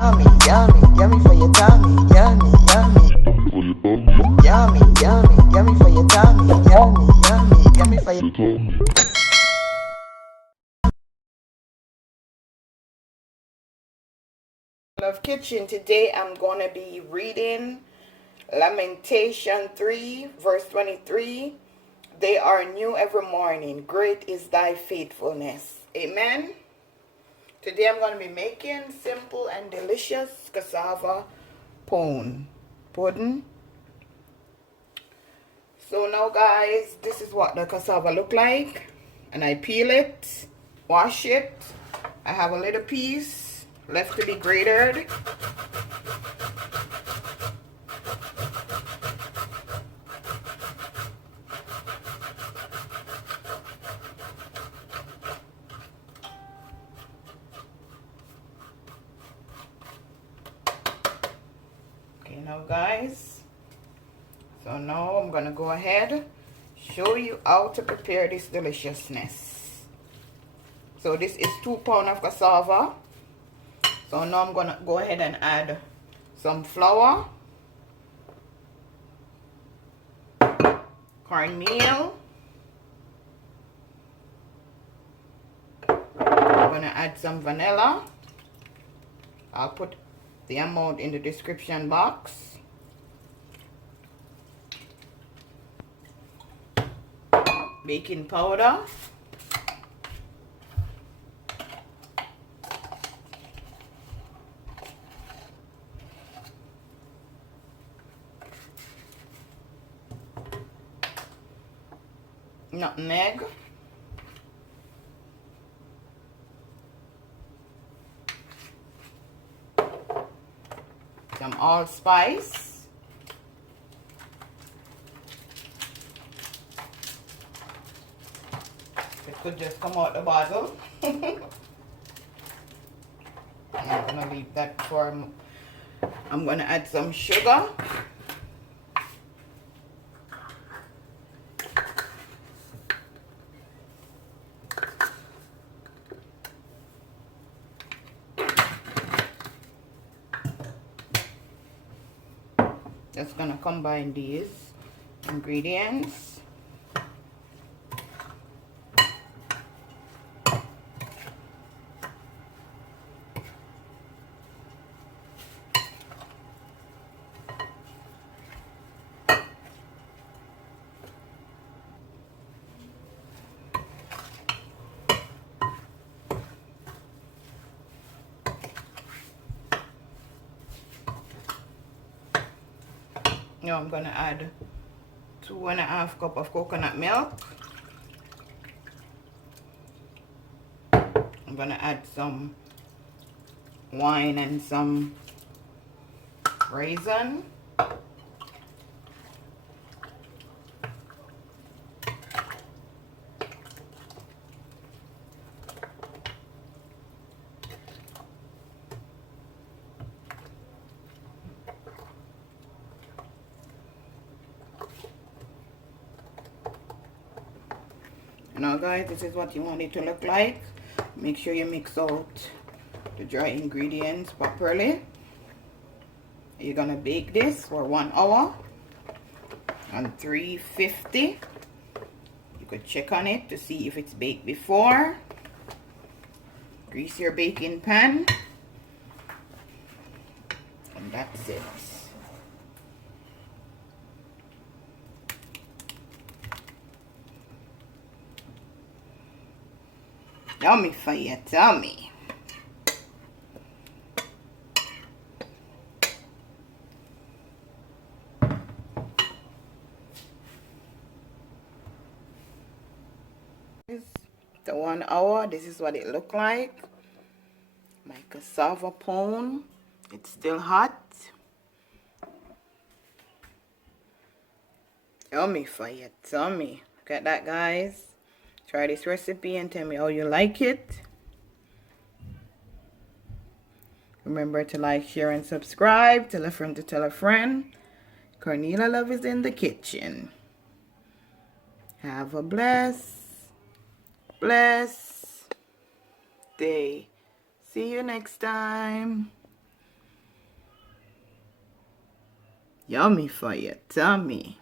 Yummy, yummy, yummy for your tummy. Yummy, yummy. Yummy, yummy, yummy for your tummy. Yummy, yummy, yummy for your tummy. Love Kitchen. Today I'm going to be reading Lamentation 3 verse 23. They are new every morning. Great is thy faithfulness. Amen. Today I'm going to be making simple and delicious cassava pudding. So now guys, this is what the cassava look like. And I peel it, wash it. I have a little piece left to be grated. Okay, now guys, so now I'm gonna go ahead show you how to prepare this deliciousness. So this is 2 pounds of cassava. So now I'm gonna go ahead and add some flour, cornmeal. I'm gonna add some vanilla. I'll put the amount in the description box. Baking powder. Nutmeg. Some allspice. It could just come out the bottle. I'm gonna leave that for. I'm gonna add some sugar. Just gonna combine these ingredients. Now I'm gonna add 2.5 cups of coconut milk. I'm gonna add some wine and some raisin. Now guys, this is what you want it to look like. Make sure you mix out the dry ingredients properly. You're gonna bake this for 1 hour on 350. You could check on it to see if it's baked before. Grease your baking pan, and that's it. Yummy for your tummy. The 1 hour, this is what it looked like. My cassava pone, it's still hot. Yummy for your tummy. Look at that, guys. Try this recipe and tell me how you like it. Remember to like, share, and subscribe. Tell a friend to tell a friend. Cornelialove is in the kitchen. Have a blessed day. See you next time. Yummy for your tummy.